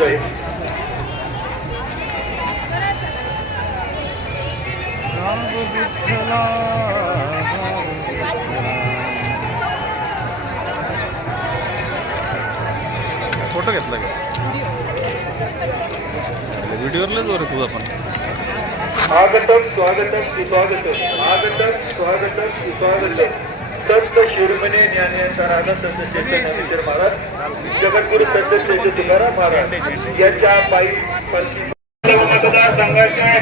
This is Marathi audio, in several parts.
खाऊ देतोय फोटो घेतला का व्हिडिओवरलाच वर तुझा पण स्वागतम स्वागतम सुस्वागतम स्वागतम स्वागतम सुस्वागतम संत शिरोमणी ज्ञानेश्वर आनंद संत चैतन्य महाराज जगद्गुरु संत श्री तुकाराम महाराज यांच्या पायी मतदारसंघाचे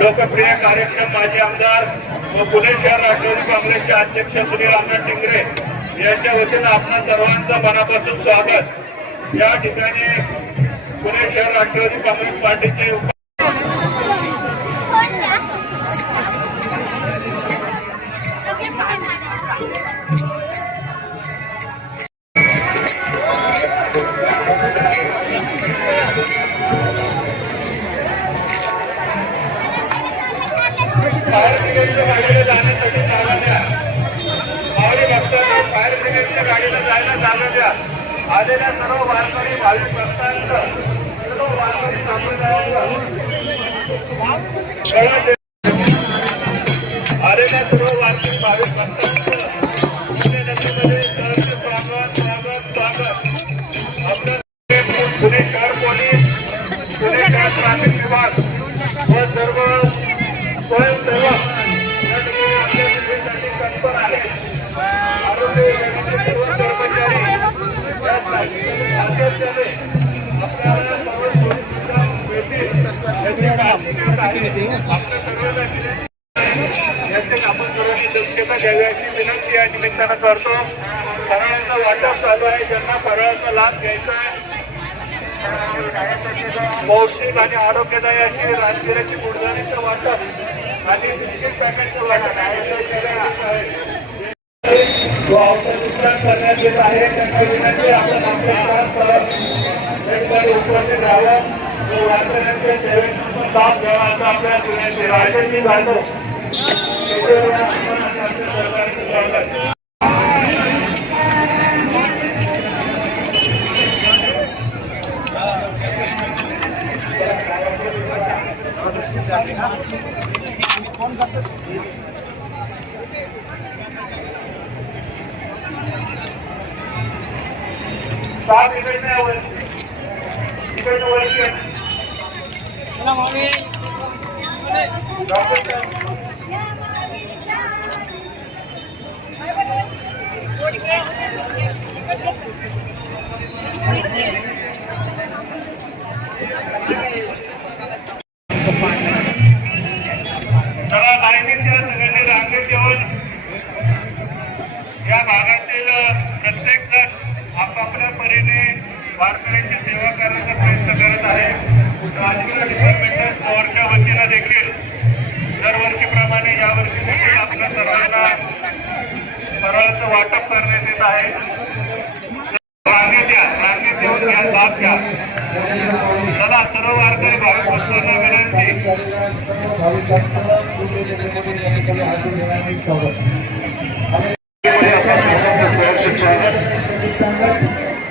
लोकप्रिय कार्यक्रम माजी आमदार व पुणे शहर राष्ट्रवादी काँग्रेसचे अध्यक्ष सुनील अण्णा टिंगरे यांच्या वतीनं आपल्या सर्वांचं मनापासून स्वागत. या ठिकाणी पुणे शहर राष्ट्रवादी काँग्रेस पार्टीचे आलेल्या सर्व वारकरी भाविक भक्तांना सर्व वारकरी संप्रदायाला आलेल्या सर्व वारकरी भाविक भक्तांचं स्वागत स्वागत स्वागत आपलं पुणे शहर पोलीस पुणे शहर विभाग आपल्याला आपल्या आपण सर्वांनी दक्षता अशी विनंती या निमित्तानं करतो वाटप चालू आहे ज्यांना फराळाचा लाभ घ्यायचा आहे पौष्टिक आणि आरोग्यदायी अशी राजगिराची गुडघाणीचं वाटप आणि बिस्किट पॅकेटचं वाटप आहे करण्यात येत आहे त्यांच्या विनंती आपण आपल्या शाळेत ठिकाणी उपस्थित राहावं जो लाभ घ्यावा असं आपल्या विनंती राजेशजी Jadhav Bob, uh, you guys know it. It here. वारकऱ्यांची सेवा करण्याचा प्रयत्न करत आहे. राजकीय डिपार्टमेंटल स्टोअरच्या वतीनं देखील दरवर्षीप्रमाणे यावर्षी देखील आपल्या सर्वांना फराळाचं वाटप करण्यात येत आहे. रांगेत द्या रांगेत देऊन घ्या लाभ घ्या. चला सर्व वारकरी भाविक भक्तांना विनंती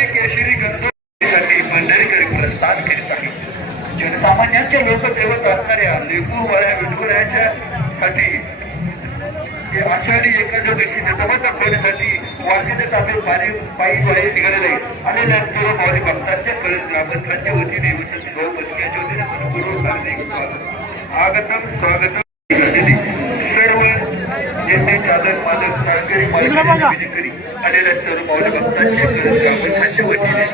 कपाळी केशरी गणपतीसाठी पंढरीकडे प्रस्थान करीत आहे. जनसामान्यांचे लोकसेवक असणाऱ्या लेकूर वाड्या साठी आषाढी एकादशी दत्तमाता खोलीसाठी वाशीचे तापे पाणी पायी वाई निघालेले आहे. आणि सर्व मावली भक्तांच्या कळस ग्रामस्थांच्या वतीने विशेष भाऊ बसक्याच्या वतीने मनपूर्वक आगतम स्वागतम. चालक मालक सारकरी मालकांची विधी आलेल्या सर्व मावली भक्तांचे कळस ग्रामस्थांच्या वतीने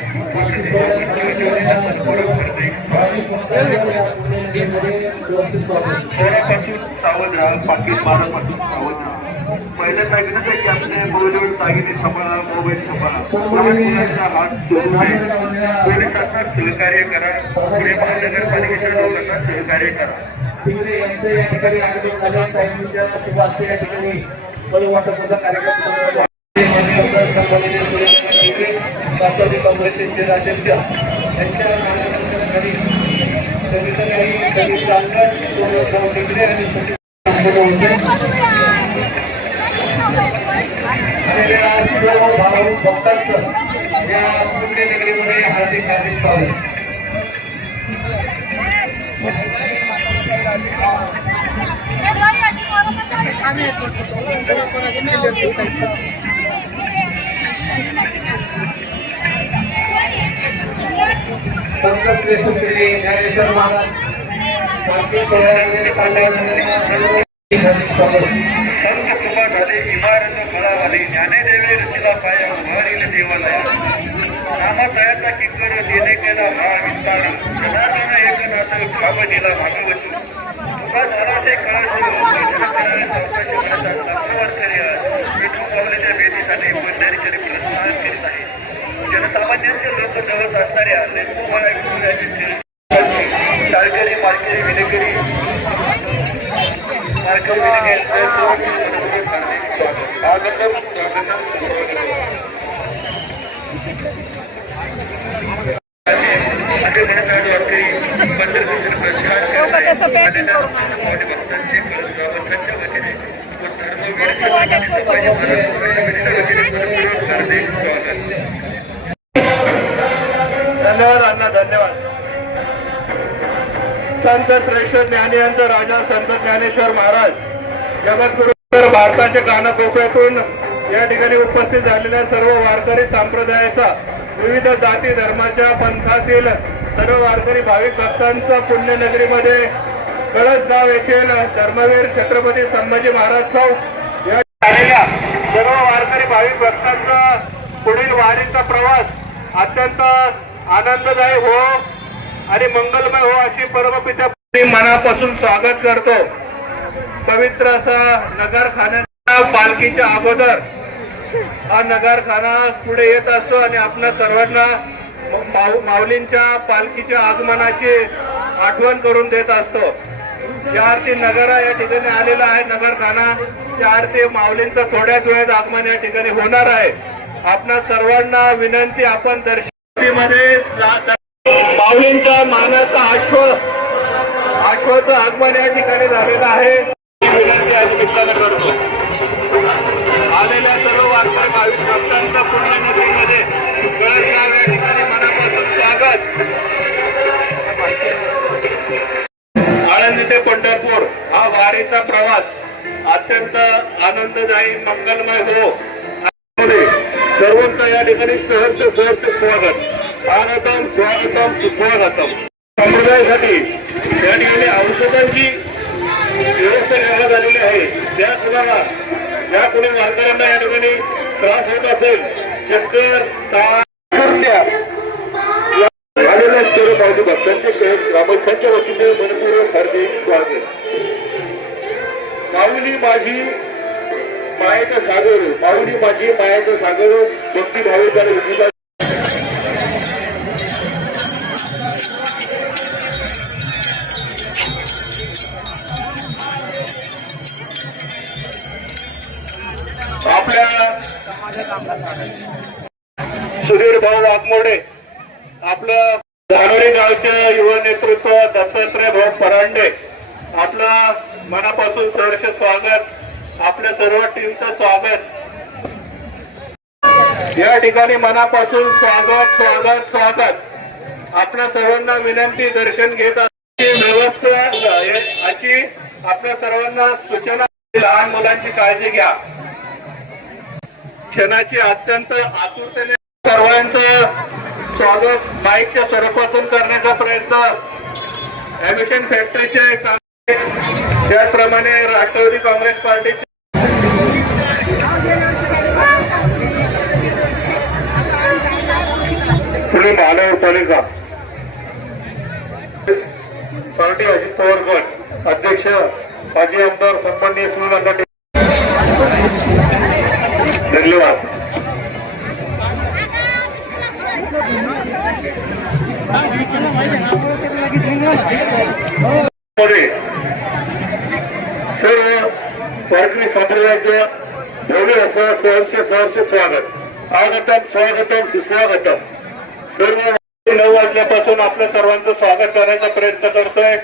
थोड्यापासून सावध राहा पाकिट मारापासून सावध राहा. की सांगितले सांभाळा मोबाईल सांभाळा मुलांचा हात पोलिसांना सहकार्य करा. पुणे महानगरपालिकेच्या लोकांना सहकार्य करा. ठिकाणी. आयोजन झालं साहित्याच्या शुभ हस्ते या ठिकाणी पदवाटपाचा कार्यक्रम सुरू झाला. माननीय आमदार संभाजीराव सुरेश राष्ट्रवादी काँग्रेसचे शहराध्यक्ष यांच्या मार्गदर्शनाखाली सगळीकडे काही सगळी प्रांगण, दोन- दोन टेकडे आणि सगळी कामं होते. आलेल्या सर्व भाविक भक्तांचं या पुण्यनगरीमध्ये हार्दिक हार्दिक स्वागत संत श्रेष्ठ श्री ज्ञानेश्वर महाराज शासकीय सोहळ्यामध्ये चालण्यामध्ये संत कुमार झाले इमारत फळावाली ज्ञानेदेवे रचिला पाया उभारील देवालया नामतयाचा किंकर देणे केला हा विस्तार जनार्दन एकनाथ खाब दिला भागवती तुका झाला ते काळ विठू पावलेच्या भेटीसाठी पंढरीकडे प्रोत्साहन करीत आहे जनसामान्यांचे लोक जवळ असणाऱ्या लेखोबा ऐकून शाळकरी मालकरी विनेकरी मालकरी विनेकरी स्वागतम स्वागतम लोकं तसं करून धन्यवाद अण्णा धन्यवाद. संत श्रेष्ठ ज्ञानियांचा राजा संत ज्ञानेश्वर महाराज जगद्गुरु तर भारताच्या कानाकोपऱ्यातून या ठिकाणी उपस्थित झालेल्या सर्व वारकरी संप्रदायाचा विविध जाती धर्माच्या पंथातील सर्व वारकरी भाविक भक्तांचा पुण्यनगरीमध्ये कळसगाव येथील धर्मवीर छत्रपती संभाजी महाराज चौक या झालेल्या सर्व वारकरी भाविक भक्तांचा पुढील वारीचा प्रवास अत्यंत आनंददायी हो आणि मंगलमय हो अशी परमपिता मनापासून स्वागत करतो. पवित्र असा नगरखान्याच्या पालखीच्या अगोदर हा नगरखाना पुढे येत असतो आणि आपल्या सर्वांना माऊ- माऊलींच्या पालखीच्या आगमनाची आठवण करून देत असतो. चार आरती नगरा या ठिकाणी आलेला आहे. नगरखाना चार ते माऊलींचं थोड्याच वेळात आगमन या ठिकाणी होणार आहे. आपणा सर्वांना विनंती आपण दर्शनामध्ये माऊलींचा मानाचा आश्व आश्वाचं आगमन या ठिकाणी झालेलं आहे. विनंती निमित्तानं करतो. आलेल्या सर्व वारकरी भाविक भक्तांचा पूर्ण नगरीमध्ये कळसगाव या ठिकाणी मनापासून स्वागत. आळंदी ते पंढरपूर हा वारीचा प्रवास अत्यंत आनंददायी मंगलमय हो. सर्वांचं या ठिकाणी सहर्ष सहर्ष स्वागत. स्वागतम स्वागतम सुस्वागतम. समुदायासाठी या ठिकाणी औषधांची व्यवस्था करण्यात आलेली आहे. त्या कुणाला ज्या कोणी वारकऱ्यांना या ठिकाणी त्रास होत असेल चक्कर ताण कुर्त्या भक्तांचे कळस ग्रामस्थांच्या वतीने मनपूर्वक हार्दिक स्वागत. माऊली माझी मायेचा सागर माऊली माझी मायाचा सागर भक्ती भाविकाने धानोरी युवा नेतृत्व दत्तात्रय भाऊ परांडे. आपलं मनापासून सहर्ष स्वागत. आपल्या सर्व टीमचं स्वागत. या ठिकाणी मनापासून स्वागत स्वागत स्वागत. आपल्या सर्वांना विनंती दर्शन घेत व्यवस्था अशी आपल्या सर्वांना सूचना लहान मुलांची काळजी घ्या. क्षणाची अत्यंत आतुरतेने सर्वांचं स्वागत बाईकच्या स्वरूपातून करण्याचा प्रयत्न. ॲमिशन फॅक्टरीचे त्याचप्रमाणे राष्ट्रवादी काँग्रेस पार्टीचे पुणे महानगरपालिका पार्टी अजित पवार गट अध्यक्ष माजी आमदार संपन्न धन्यवाद. सर्व वारकरी संप्रदायाचं भव्य असं सहर्ष सहर्ष स्वागत. आगतम स्वागतम सुस्वागतम. सर्व नऊ वाजल्यापासून आपल्या सर्वांचं स्वागत करण्याचा प्रयत्न करतोय.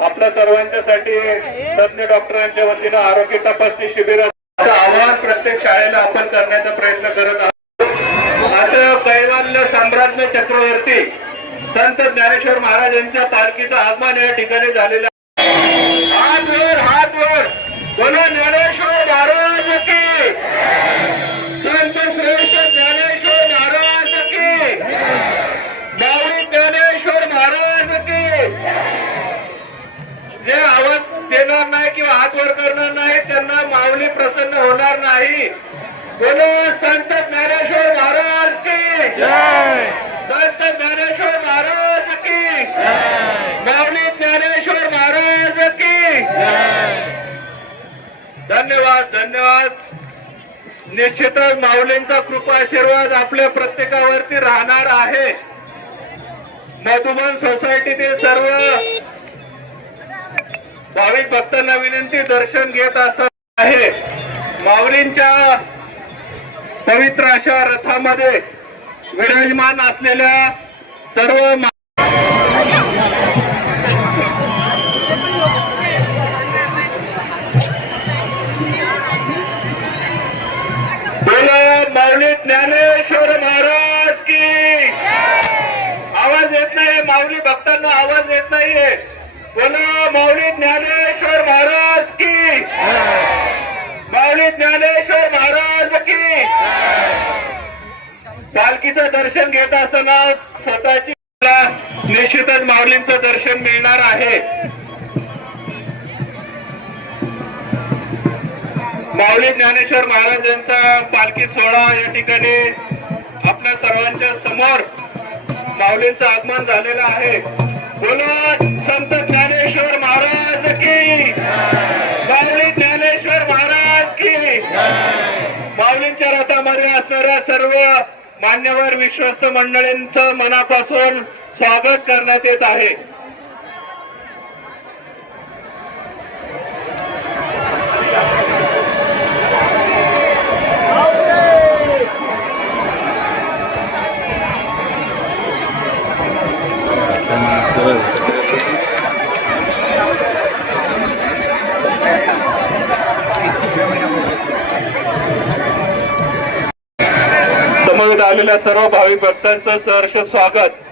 आपल्या सर्वांच्यासाठी तज्ञ डॉक्टरांच्या वतीनं आरोग्य तपासणी शिबिराचं आवाहन प्रत्येक शाळेला आपण करण्याचा प्रयत्न करत आहोत. असं कैवाल्य साम्राज्य चक्रवर्ती संत ज्ञानेश्वर महाराज यांच्या पालखीचा आगमन या ठिकाणी झालेला हात वर हात वर बोला ज्ञानेश्वर महाराज की. संत श्रेष्ठ ज्ञानेश्वर महाराज की. ज्ञानेश्वर महाराज की. जे आवाज देणार नाही किंवा हात वर करणार नाही त्यांना माऊली प्रसन्न होणार नाही. बोलो संत निश्चितच माऊलींचा कृपा आशीर्वाद आपल्या प्रत्येकावरती राहणार आहे. मधुबन सोसायटीतील सर्व भाविक भक्तांना विनंती दर्शन घेत असत आहे. माऊलींच्या पवित्र अशा रथामध्ये विराजमान असलेल्या सर्व पुन्हा माऊली ज्ञानेश्वर महाराज की माऊली ज्ञानेश्वर महाराज की पालखीचं दर्शन घेत असताना स्वतःची निश्चितच माऊलींचं दर्शन मिळणार आहे. माऊली ज्ञानेश्वर महाराज यांचा पालखी सोहळा या ठिकाणी आपल्या सर्वांच्या समोर माऊलींचं आगमन झालेलं आहे. बोला संत ज्ञानेश्वर महाराज की माऊली ज्ञानेश्वर महाराज की माऊलींच्या रथामध्ये असणाऱ्या सर्व मान्यवर विश्वस्त मंडळींचं मनापासून स्वागत करण्यात येत आहे. समवेत सर्व भाविक भक्तांचं सहर्ष स्वागत.